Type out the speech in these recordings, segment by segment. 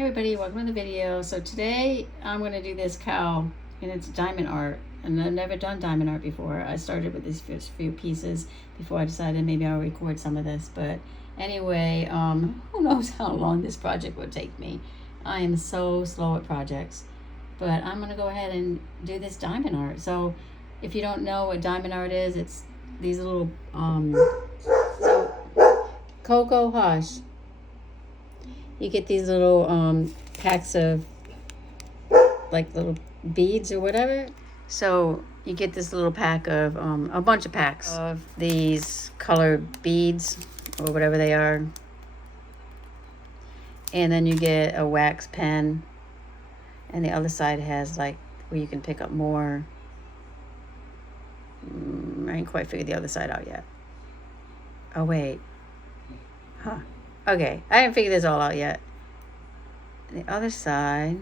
Hey everybody, welcome to the video. So today I'm going to do this cow and it's diamond art, and I've never done diamond art before. I started with these first few pieces before I decided maybe I'll record some of this, but anyway, who knows how long this project will take me. I am so slow at projects, but I'm going to go ahead and do this diamond art. So if you don't know what diamond art is, it's these little so Coco Hush. You get these little packs of like little beads or whatever. So you get this little pack of a bunch of packs of these colored beads or whatever they are. And then you get a wax pen, and the other side has like where you can pick up more. I ain't quite figured the other side out yet. Oh wait. Huh. Okay, I haven't figured this all out yet. The other side.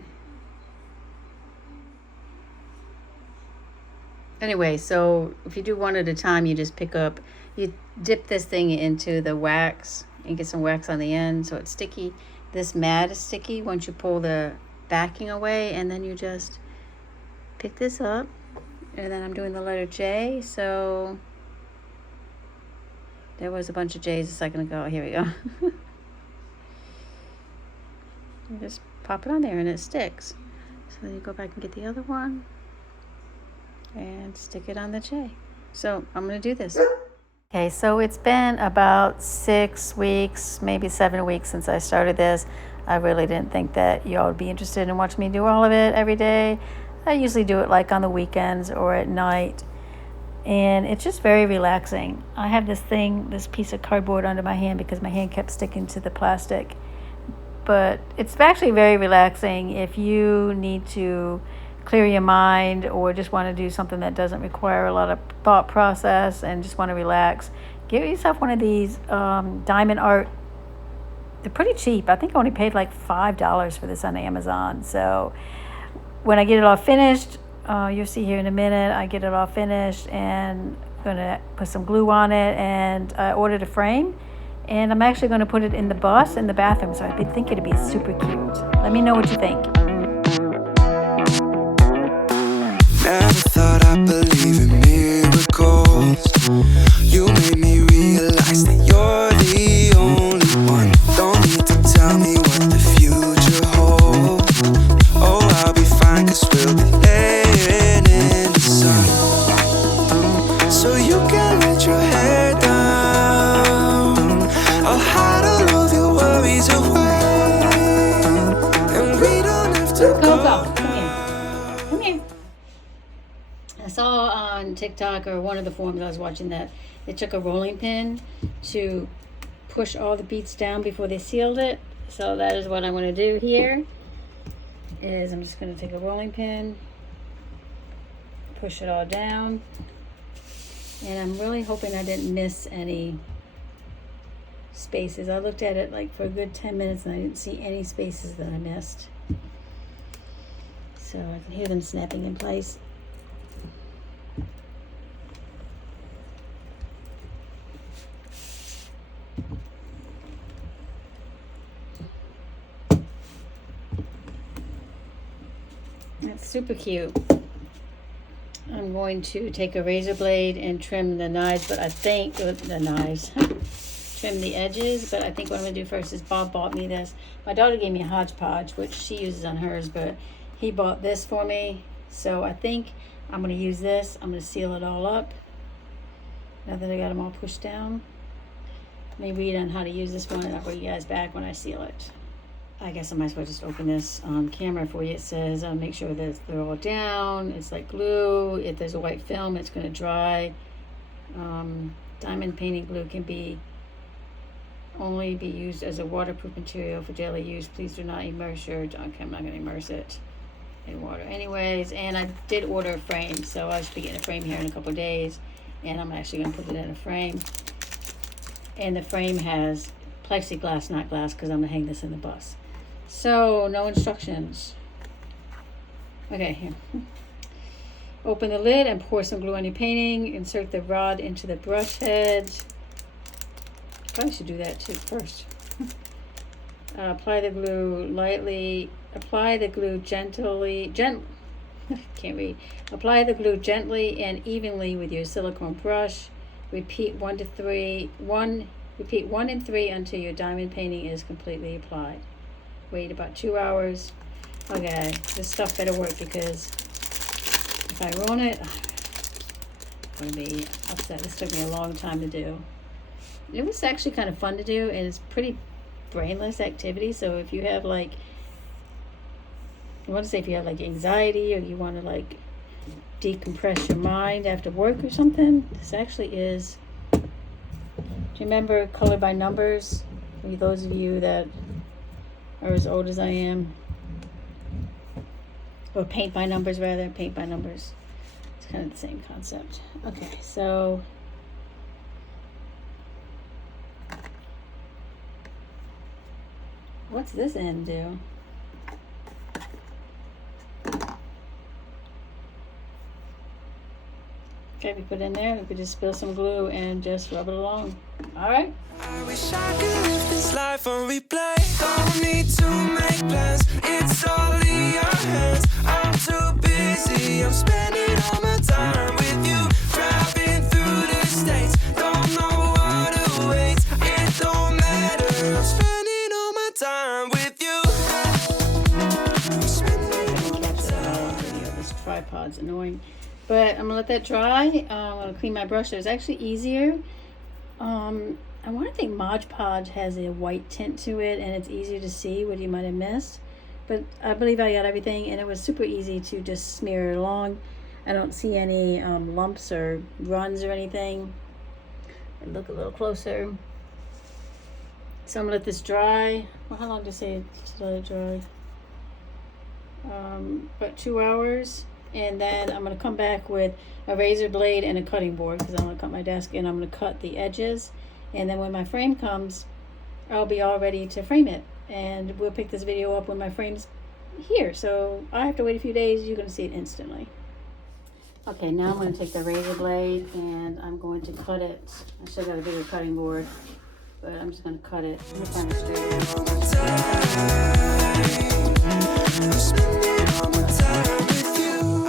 Anyway, so if you do one at a time, you just pick up, you dip this thing into the wax and get some wax on the end so it's sticky. This mat is sticky once you pull the backing away, and then you just pick this up. And then I'm doing the letter J, so there was a bunch of J's a second ago. Here we go. You just pop it on there and it sticks. So then you go back and get the other one and stick it on the J. So I'm going to do this. Okay, so it's been about 6 weeks, maybe 7 weeks since I started this. I really didn't think that y'all would be interested in watching me do all of it every day. I usually do it like on the weekends or at night. And it's just very relaxing. I have this piece of cardboard under my hand because my hand kept sticking to the plastic. But it's actually very relaxing if you need to clear your mind or just want to do something that doesn't require a lot of thought process and just want to relax. Give yourself one of these diamond art. They're pretty cheap. I think I only paid like $5 for this on Amazon. So when I get it all finished, you'll see here in a minute, I get it all finished and I'm going to put some glue on it, and I ordered a frame. And I'm actually going to put it in the bus in the bathroom, so I think it'd be super cute. Let me know what you think. Never thought I'd believe in miracles. You made me realize that you're the only one. Don't need to tell me what the future holds. Oh, I'll be fine, 'cause we'll be laying in the sun. So you can let your hair down. I'll hide all of your worries away, and we don't have to go. Come here. I saw on TikTok or one of the forums I was watching that they took a rolling pin to push all the beads down before they sealed it. So that is what I'm going to do here. Is I'm just going to take a rolling pin, push it all down, and I'm really hoping I didn't miss any spaces. I looked at it like for a good 10 minutes and I didn't see any spaces that I missed. So I can hear them snapping in place. That's super cute. I'm going to take a razor blade and trim the knives, but I think the knives trim the edges, but I think what I'm going to do first is Bob bought me this. My daughter gave me a hodgepodge, which she uses on hers, but he bought this for me. So I think I'm going to use this. I'm going to seal it all up now that I got them all pushed down. Let me read on how to use this one, and I'll bring you guys back when I seal it. I guess I might as well just open this camera for you. It says make sure that they're all down. It's like glue. If there's a white film, it's going to dry. Diamond painting glue can only be used as a waterproof material for daily use. Please do not immerse your... Okay, I'm not going to immerse it in water anyways. And I did order a frame, so I should be getting a frame here in a couple of days. And I'm actually going to put it in a frame. And the frame has plexiglass, not glass, because I'm going to hang this in the bus. So, no instructions. Okay, here. Open the lid and pour some glue on your painting. Insert the rod into the brush head. Probably should do that too first. Apply the glue lightly. Apply the glue gently. Can't read. Apply the glue gently and evenly with your silicone brush. Repeat 1 to 3. Repeat 1 and 3 until your diamond painting is completely applied. Wait about 2 hours. Okay, this stuff better work because if I ruin it, I'm gonna be upset. This took me a long time to do. It was actually kind of fun to do, and it's pretty brainless activity. So if you have like, I want to say if you have like anxiety or you want to like decompress your mind after work or something, this actually is. Do you remember Color by Numbers? For those of you that are as old as I am, or Paint by Numbers rather, Paint by Numbers. It's kind of the same concept. Okay, so what's this end do? Okay, we put in there. We could just spill some glue and just rub it along. All right. I wish I could live this life on replay. Don't need to make plans. It's all in your hands. I'm too busy. I'm spending all my time with you. Driving through the states. Don't know what awaits. It don't matter. I'm spending all my time with you. This tripod's annoying. But I'm gonna let that dry. I'm gonna clean my brush. So it's actually easier. I want to think Mod Podge has a white tint to it, and it's easier to see what you might have missed. But I believe I got everything, and it was super easy to just smear it along. I don't see any lumps or runs or anything. And look a little closer. So I'm gonna let this dry. Well, how long did I say to let it dry? About 2 hours. And then I'm going to come back with a razor blade and a cutting board because I'm going to cut my desk, and I'm going to cut the edges. And then when my frame comes, I'll be all ready to frame it. And we'll pick this video up when my frame's here. So I have to wait a few days. You're going to see it instantly. Okay, now I'm going to take the razor blade and I'm going to cut it. I should have got a bigger cutting board, but I'm just going to cut it. I'm going to find it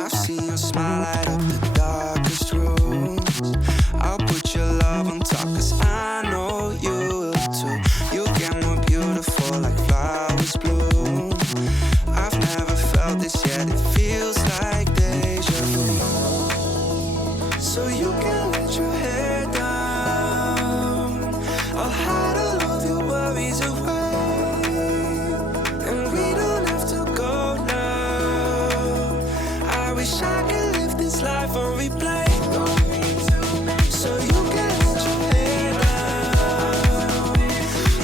I've seen your smile light up the darkest rooms. I'll put your love on top, 'cause I know you will too. You get more beautiful like flowers bloom. I've never felt this yet, it feels like deja vu. So you can let your hair down. I'll hide all of your worries away. And we don't have to go now. I wish I could live this life on replay. So you can let your hair down.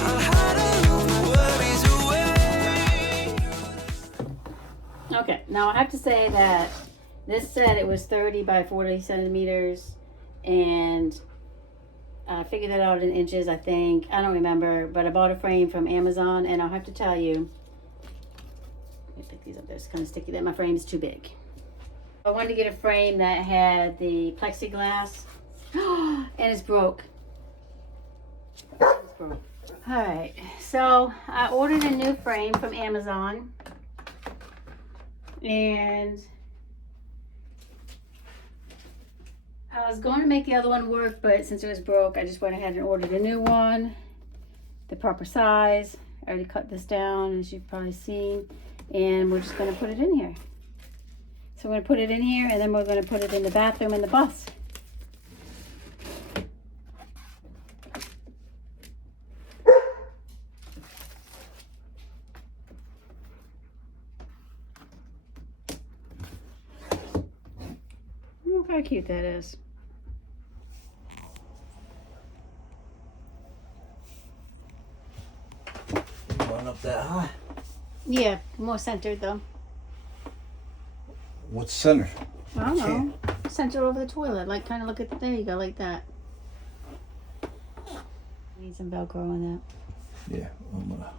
I'll hide all of the worries away. Okay, now I have to say that this said it was 30 by 40 centimeters, and I figured that out in inches, I think. I don't remember, but I bought a frame from Amazon, and I'll have to tell you, let me pick these up there. It's kind of sticky. That my frame is too big. I wanted to get a frame that had the plexiglass, and it's broke. It's broke. All right, so I ordered a new frame from Amazon, and I was going to make the other one work, but since it was broke, I just went ahead and ordered a new one, the proper size. I already cut this down, as you've probably seen, and we're just going to put it in here. So we're going to put it in here, and then we're going to put it in the bathroom in the bus. Look how cute that is. Going up that high. Yeah, more centered though. What's center? I don't know. Center over the toilet. Like, kind of look at, there you go, like that. Need some Velcro on that. Yeah, I'm gonna